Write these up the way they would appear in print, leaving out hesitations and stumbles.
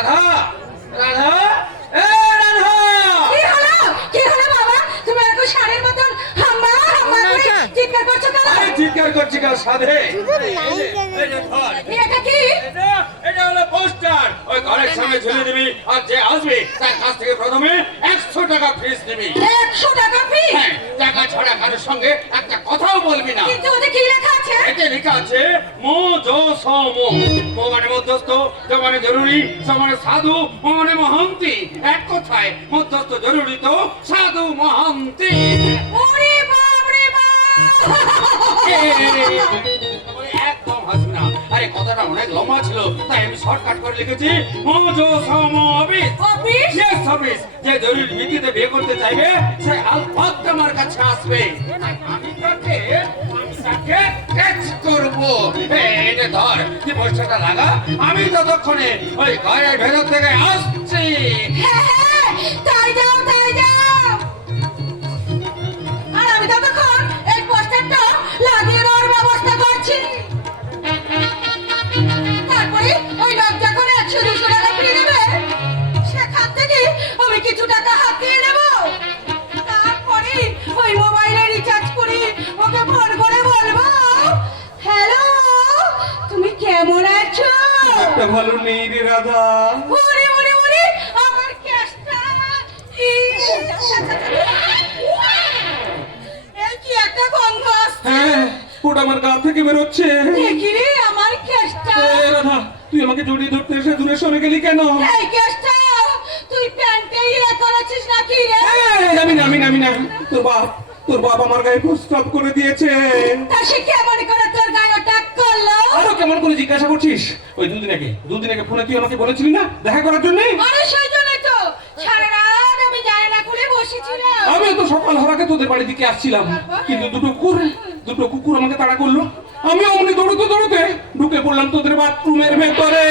রাধা রাধা এ রাধা কি হলো বাবা? তুমি এরকম ষাঁড়ের মতন হাম্বা হাম্বা করে চিৎকার করছো কেন? আরে চিৎকার করছি কেন সাধে? এটা কি? এটা হলো পোস্টার। ওই ঘরের সামনে ঝুলিয়ে দিবি আর যে আসবে তার কাছ থেকে প্রথমে 100 টাকা ফিস নিবি। 100 টাকা ফি? হ্যাঁ, টাকা ছাড়া কারোর সঙ্গে একটা কথাও বলবি না। কিন্তু ওতে কি লেখা আছে? এতে লেখা আছে মো জো সো মো। মো মানে মধ্যস্থ, জো মানে জরুরি, সো মানে সাধু, মো মানে মহান্তি। এক কথায় মধ্যস্থ জরুরি তো সাধু মহান্তি। ওরে বাপ রে বাপ! একদম হাসবি না। আরে কথাটা অনেক লম্বা ছিল তাই আমি শর্টকাট করে লিখেছি মো জো সো মো অফিস। অফিস? Yes office. যে জরুরি ভিত্তিতে বিয়ে করতে চাইবে সে আলফাত আমার কাছে আসবে। আমি তাকে ক্যাচ করবো। এটা ধর কি পয়সাটা লাগা, আমি ততক্ষণে ওই ঘরের ভেতর থেকে আসছি। হ্যাঁ, তাই যাও তাই যাও। আর আমি ততক্ষণ এই পোস্টারটা লাগিয়ে দেওয়ার ব্যবস্থা করছি। তারপরে ওই লোক যখন 100-200 টাকা ফিরে নেবে সেখান থেকে আমি কিছু টাকা হাতিয়ে নেব। তারপরে ওই মোবাইলে রিচার্জ করে ওকে ফোন করে বলবো, হ্যালো তুমি কেমন আছো? একটা ভালো নেই রে রাধা। ওরে ওরে ওরে আমার ক্যাশটা! এই কি একটা গন্ধ আসছে! হ্যাঁ, ওটা আমার গা থেকে বেরোচ্ছে। দেখি রে আমার ক্যাশটা! এ রাধা, তুই আমাকে জড়িয়ে ধরতে এসে দূরে সরে গেলি কেন? এই ক্যাশটা তুই প্যান্টে ইয়ে করেছিস নাকি রে? আমি না। তোর বাপ আমার গায়ে প্রস্তাব করে দিয়েছে। তা সে কেমন করে তোর গায়ে অ্যাটাক করলো? আরো কেমন করে জিজ্ঞাসা করছিস? ওই দুদিন আগে ফোনে তুই আমাকে বলেছিলি না দেখা করার জন্য? আরে সেই জন্যই তো সারা রাত আমি জানালা খুলে বসেছিলাম। আমি তো সকাল হওয়াকে তোদের বাড়ির দিকে আসছিলাম, কিন্তু দুটো কুকুর আমাকে তাড়া করলো। আমি অমনি দৌড়তে ঢুকে পড়লাম তোদের বাথরুমের ভেতরে।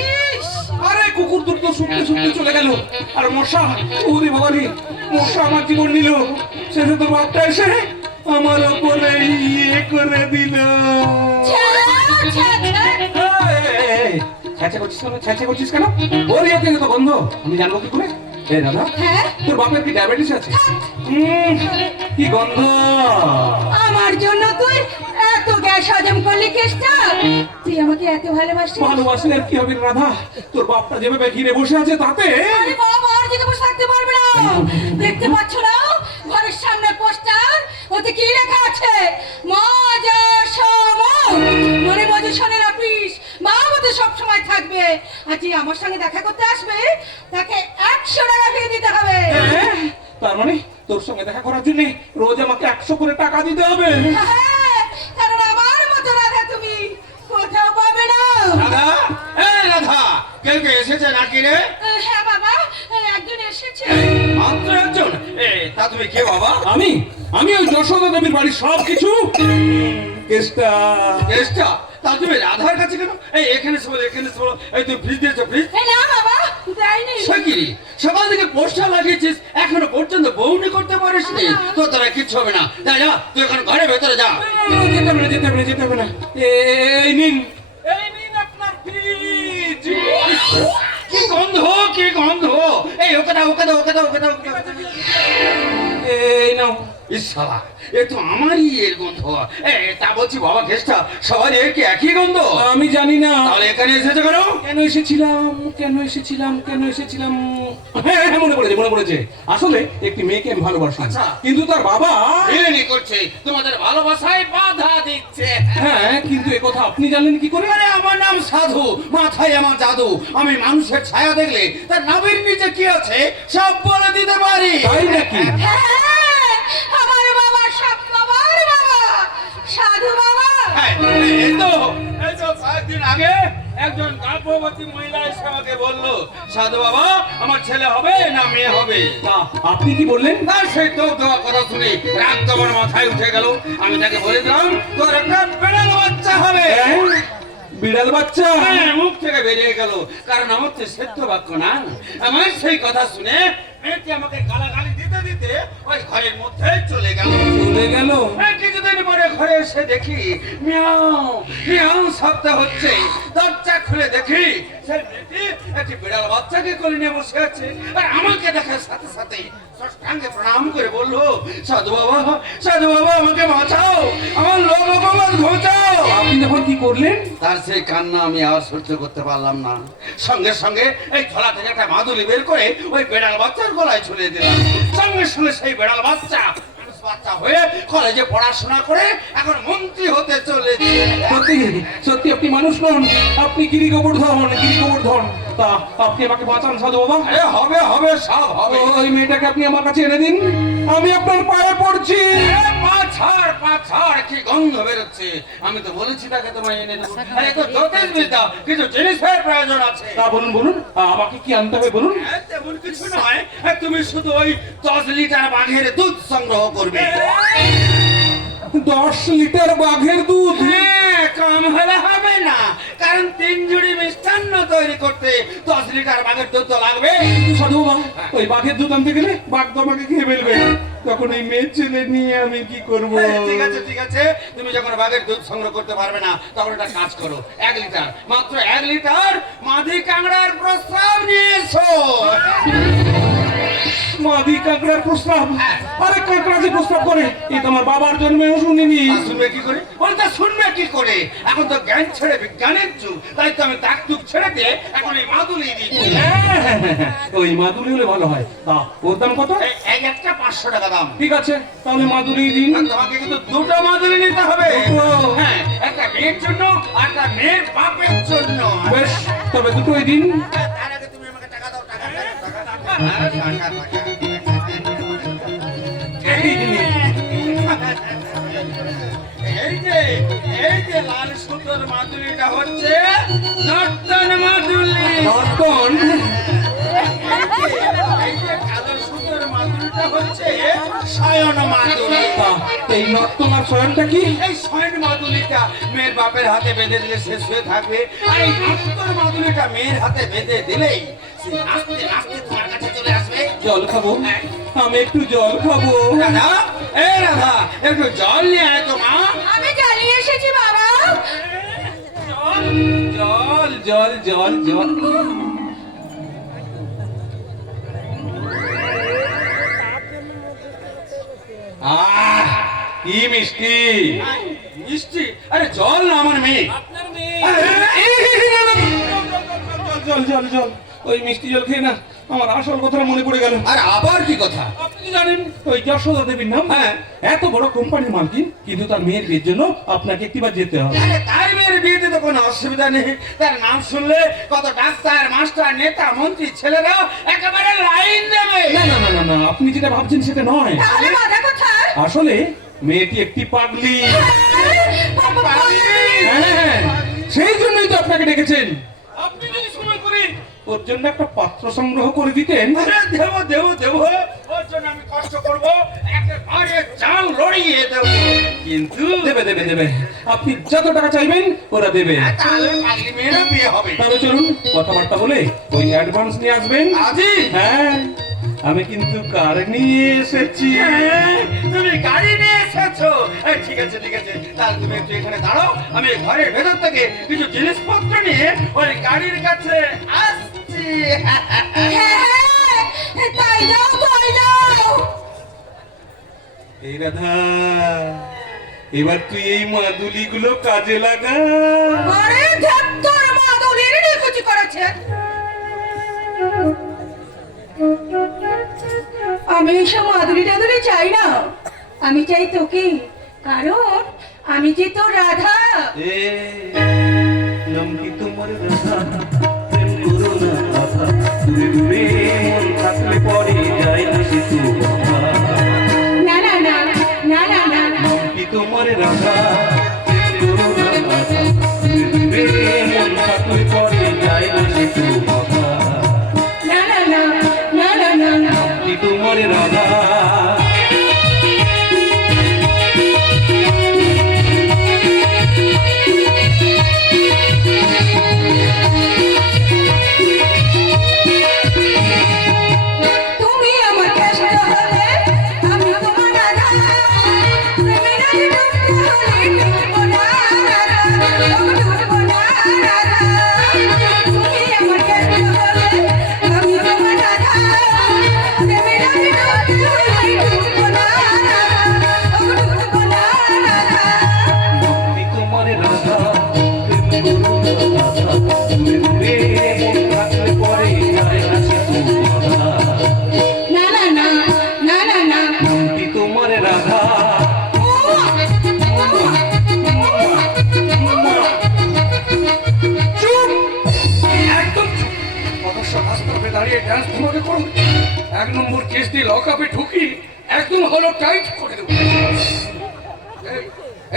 ইস! আরে কুকুর দুটো শুকতে চলে গেল। আর মশা, ওরে বাবারে, মশা আমার জীবন নিল। শেষে তোর বাপটা এসে আমার উপরে ইয়ে করে দিল। ছ্যাঁচা করছিস কেন? ওর ইয়ে থেকে তো গন্ধ, আমি জানবো কি করে? এ দাদা, হ্যাঁ? তোর বাপের কি ডায়াবেটিস আছে? কি গন্ধ! আমার জন্য তুই এত গ্যাস হজম করলি কেষ্টা? তুই আমাকে এত ভালোবাসিস? ভালোবাসলে আর কি হবে রাধা? তোর বাপটা যেভাবে ঘিরে বসে আছে তাতে। আরে বাবা, আর দিকে বসে থাকতে পারবে না। দেখতে পাচ্ছ না ঘরের সামনে পোস্টার? ওতে কি লেখা আছে? মজা সম মানে মজুসনের অফিস। মা মতো সব সময় থাকবে। আর যে আমার সঙ্গে দেখা করতে আসবে তাকে 100 টাকা ফিরে দিতে হবে। হ্যাঁ, তার মানে তোর সঙ্গে দেখা করার জন্য রোজ আমাকে 100 করে টাকা দিতে হবে। হ্যাঁ, কারণ আমার মতো রাধা তুমি কোথাও পাবে না। রাধা এ রাধা, কেউ কে এসেছে নাকি রে? হ্যাঁ বাবা, একজন এসেছে। মাত্র একজন? তা তুমি কে বাবা? আমি ওই যশোদা দেবীর বাড়ির সব কিছু কেসটা। কেসটা? তা তুমি রাধার কাছে কেন? এখানে এসে বলো। এই তুই ফ্রিজ দিয়েছো? ফ্রিজ না বাবা, দেয়নি। সকিরি, সকাল থেকে পোস্টার লাগিয়েছিস, এখনো পর্যন্ত বউনি করতে পারিস নি। তো তোরা কিচ্ছু হবে না। যা তুই এখন ঘরের ভেতরে যা। যেতে হবে না। এই নিন আপনার ফ্রিজ। কি গন্ধ! এই ওকে দাও। এই নাও। ইসালা, এ তো আমারই এর গন্ধ। তা বলছি বাবা, ঘেসটা সবার এর কি একই গন্ধ? আমি জানি না। তাহলে এখানে এসেছে কেন? কেন এসেছিলাম? হ্যাঁ, মনে পড়েছে। আসলে একটি মেয়েকে আমি ভালোবাসি, আচ্ছা। কিন্তু তার বাবা বিরিয়ানি করছে, তোমাদের ভালোবাসায় বাধা দিচ্ছে। হ্যাঁ, কিন্তু এ কথা আপনি জানলেন কি করে? আরে আমার নাম সাধু, মাথায় আমার জাদু। আমি মানুষের ছায়া দেখলে তার নাভির নিচে কি আছে সব বলে দিতে পারি। তাই নাকি? হ্যাঁ, আমার বাবা সব বাবার বাবা, সাধু বাবা। এই তো 7 দিন আগে একজন গর্ভবতী মহিলা এসে আমাকে বললো, সাধু বাবা, আমার ছেলে হবে না মেয়ে হবে? তা আপনি কি বললেন? তার সেই তো দেওয়া কথা শুনে রাগ তো আমার মাথায় উঠে গেল। আমি তাকে বলে দিলাম, তোর একটা বেড়াল বাচ্চা হবে। বিড়াল বাচ্চা? হ্যাঁ, মুখ থেকে বেরিয়ে গেল, কারণ আমার তো সেদ্ধ বাক্য না। আমার সেই কথা শুনে মেয়েটি আমাকে গালাগালি দিতে দিতে ওই ঘরের মধ্যে চলে গেল। চলে গেল। কিছুদিন পরে ঘরে এসে দেখি মিয়াও মিয়াও শব্দ হচ্ছে। দরজা খুলে দেখি সেই মেয়েটি একটি বিড়াল বাচ্চাকে কোলে নিয়ে বসে আছে। আর আমাকে দেখার সাথে সাথে সাষ্টাঙ্গে প্রণাম করে বললো, সাধু বাবা আমাকে বাঁচাও, আমার লোক অপমান ঘোচাও। আপনি তখন কি করলেন? তার সেই কান্না আমি আর সহ্য করতে পারলাম না। সঙ্গে সঙ্গে এই ঝোলা থেকে একটা মাদুলি বের করে ওই বেড়াল বাচ্চার গলায় ঝুলিয়ে দিলাম। সঙ্গে সঙ্গে সেই বেড়াল বাচ্চা বাচ্চা হয়ে কলেজে পড়াশোনা করে এখন মন্ত্রী হতে চলেছে। সত্যি সত্যি আপনি মানুষ নন, আপনি গিরি গোবর্ধন, গিরি গোবর্ধন। তা আপনি আমাকে বাঁচান সাধু বাবা। আরে হবে হবে সব হবে। ওই মেয়েটাকে আপনি আমার কাছে এনে দিন, আমি আপনার পায়ে পড়ছি। পা ছাড় কি গন্ধ বেরোচ্ছে। আমি তো বলেছি তাকে তোমায় এনে দেবো। আরে তো জ্যোতিষ বিদ্যা কিছু জিনিসের প্রয়োজন আছে। তা বলুন বলুন, আমাকে কি আনতে হবে বলুন। তেমন কিছু নয়, তুমি শুধু ওই 10 লিটার বাঘের দুধ সংগ্রহ করবে। 10 লিটার বাঘের দুধ? হ্যাঁ, কম হলে হবে না, কারণ 3 জুড়ি মিষ্টান্ন তৈরি করতে 10 লিটার বাঘের দুধ তো লাগবে। সাধু বাবা, ওই বাঘের দুধ আনতে গেলে বাঘ তো আমাকে খেয়ে ফেলবে, তখন এই মেয়ে ছেলে নিয়ে আমি কি করব? ঠিক আছে, তুমি যখন বাঘের দুধ সংগ্রহ করতে পারবে না তখন একটা কাজ করো, 1 লিটার, মাত্র 1 লিটার মাঝি কাংড়ার প্রস্তাব নিয়ে এসো। মাদি কাঁকড়ার প্রস্তাব? আরে কাঁকড়া যে প্রস্তাব করে এ তো আমার বাবার জন্মেও শুনিনি। শুনবে কি করে? বলতে শুনবে কি করে? এখন তো জ্ঞান ছেড়ে বিজ্ঞানের যুগ, তাই তো আমি তাক তুক ছেড়ে দিয়ে এখন এই মাদুলি দিচ্ছি। ওই মাদুলি হলে ভালো হয়। তা ওর দাম কত? এই একটা 500 টাকা দাম। ঠিক আছে, তাহলে মাদুলি দিন। আর তোমাকে কিন্তু 2টো মাদুলি নিতে হবে। দুটো? হ্যাঁ, একটা মেয়ের জন্য আর একটা মেয়ের বাপের জন্য। বেশ, তবে দুটোই দিন। তার আগে তুমি আমাকে টাকা দাও, টাকা। এই যে লাল সুতোর মাদুলিটা হচ্ছে নর্তন মাদুলি। নর্তন? এই যে কালো সুতোর মাদুলিটা হচ্ছে শয়ন মাদুলি। এই নর্তন আর শয়নটা কি? এই শয়ন মাদুলিটা মেয়ের বাপের হাতে বেঁধে দিলে শেষ হয়ে থাকবে, আর এই নর্তন মাদুলিটা মেয়ের হাতে বেঁধে দিলেই সে আস্তে আস্তে তোমার কাছে চলে আসবে। জল খাবো, আমি একটু জল খাবো। রাধা, এই রাধা, একটু জল নিয়ে আয় তো মা। আমি জ্বালিয়ে এসেছি বাবা। জল জল জল জল। আহ, কি মিষ্টি। মিষ্টি? আরে জল না, আমার মেয়ে। জল জল জল, ওই মিষ্টি জল খেয়ে না আমার আসল কথাটা মনে পড়ে গেল। আর আবার কি কথা? আপনি কি জানেন ওই যশোদা দেবীর নাম? হ্যাঁ। এত বড় কোম্পানির মালকিন, কিন্তু তার মেয়ের বিয়ের জন্য আপনাকে একটিবার যেতে হবে। আরে তার মেয়ের বিয়েতে তো কোনো অসুবিধা নেই। তার নাম শুনলে কত ডাক্তার, মাস্টার, নেতা, মন্ত্রী ছেলেরা একেবারে লাইন দেবে। না না না না না, আপনি যেটা ভাবছেন সেটা নয়। তাহলে বাধা কোথায়? আসলে মেয়েটি একটি পাগলি। হ্যাঁ, সেই জন্যই তো আপনাকে ডেকেছেন। আপনি যদি সময় করে ওর জন্য একটা পাত্র সংগ্রহ করে দিতেন। আরে দেবো, ওর জন্য আমি কষ্ট করবো, একেবারে জান লড়িয়ে দেবো। কিন্তু দেবে দেবে দেবে, আপনি যত টাকা চাইবেন ওরা দেবে। তাহলে পাগলি মেয়েরও বিয়ে হবে। তাহলে চলুন কথাবার্তা বলে ওই অ্যাডভান্স নিয়ে আসবেন। আজি? হ্যাঁ, আমি কিন্তু কার নিয়ে এসেছি। হ্যাঁ, তুমি গাড়ি নিয়ে এসেছো। এই, ঠিক আছে, তাহলে তুমি একটু এখানে দাঁড়াও, আমি ঘরের ভেতর থেকে কিছু জিনিসপত্র নিয়ে ওই গাড়ির কাছে আসছি। হ্যাঁ, তাই যাও। এই রাধা, এবার তুই এই মাদুলি গুলো কাজে লাগা। আরে ধ্যাত্তর মাদুলির নিকুচি করেছে। আমি এইসব মাদুলি টাদুলি চাই না, আমি চাই তোকে, কারণ আমি যে তোর রাধা। এ লম্কি তোমার রাধা, প্রেম করো না বাধা, দূরে দূরে মন থাকলে পরে যাই না সে তো বাধা। না না না না না না না, লম্কি তোমার রাধা, প্রেম করো না বাধা, দূরে দূরে মন থাকলে পরে যাই না সে তো বাধা। না না না না না না না, লম্কি তোমার রাধা। তুমি আমার কষ্ট হলে দিয়ে ডান্স তোমাকে করবে, 1 নম্বর কেস দিয়ে লক আপে ঢুকি, একদম হলো টাইট করে দেবো।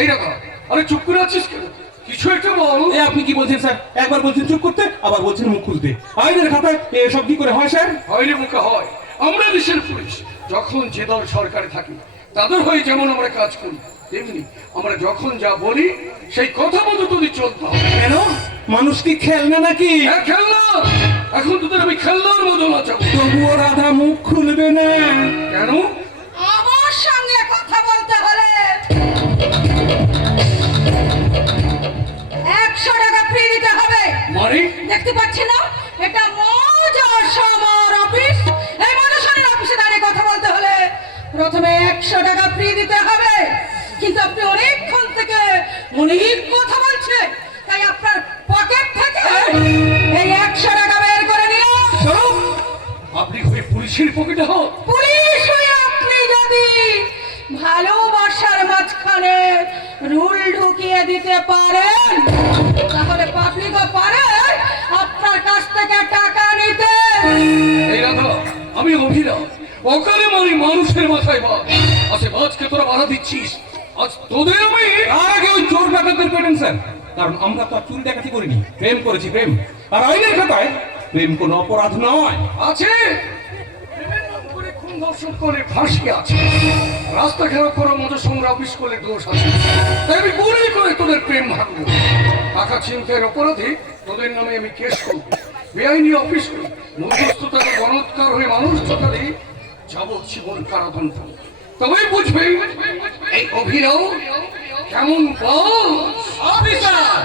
এই রকম, আরে চুপ করে আছিস কেন? কিছু একটা বল। এ আপনি কি বলছেন স্যার? একবার বলছেন চুপ করতে, আবার বলছেন মুখ খুলতে। আইনের খাতায় এসব কি করে হয় স্যার? হয়নি মুখে হয়। আমরা দেশের পুলিশ যখন যে দল সরকারে থাকি তাদের হয়ে যেমন আমরা কাজ করি, তেমনি আমরা যখন যা বলি সেই কথা মতো যদি চলতে হবে। কেন? মানুষ কি খেলনা নাকি? হ্যাঁ খেলনা, এখন তোদের আমি খেলনার মতো নাচাবো। তবুও রাধা মুখ খুলবে না কেন? আমার সঙ্গে কথা বলতে হলে 100 টাকা ফ্রি দিতে হবে। মানে দেখতে পাচ্ছি না, এটা মজা সমর অফিস। এই মধুসূদন অফিসে দাঁড়িয়ে কথা বলতে হলে প্রথমে 100 টাকা ফ্রি দিতে হবে। কিন্তু আপনি অনেকক্ষণ থেকে অনেক কথা বলছেন, তাই আপনার পকেট থেকে এই 100 টাকা বের করে নিন। চলো, আপনি ঘরে পুলিশের পকেটে হন। পুলিশ হয়ে আপনি যদি ভালোবাসার মাঝখানে রুল ঢুকিয়ে দিতে পারেন, তাহলে পাবলিকও পারে আপনার কাছ থেকে টাকা নিতে। এই রাধা, আমি অভিরাম, অকালে মারি মানুষের মাথায় বাদ। আচ্ছা বাজকে তোরা বাধা দিচ্ছিস, আজ তোদের আমি তার আগে ওই চোর ডাকাতদের পেটেন স্যার, কারণ আমরা তো আর চুরি ডাকাতি করিনি, প্রেম করেছি প্রেম। আর আইনের খাতায় প্রেম কোনো অপরাধ নয়। আছে। প্রেমের নাম করে খুন ধর্ষণ করে ফাঁসি আছে, রাস্তা খারাপ করা মধুসূদন অফিস করলে দোষ আছে। তাই আমি গুলি করে তোদের প্রেম ভাঙবো। টাকা ছিনতাইয়ের অপরাধে তোদের নামে আমি কেস করবো। বেআইনি অফিস করি, মধ্যস্থতার গণৎকার হয়ে মানুষ চোখালে যাবজ্জীবন কারাদণ্ড। তবেই বুঝবে এই অভিনব কেমন বস। অফিসার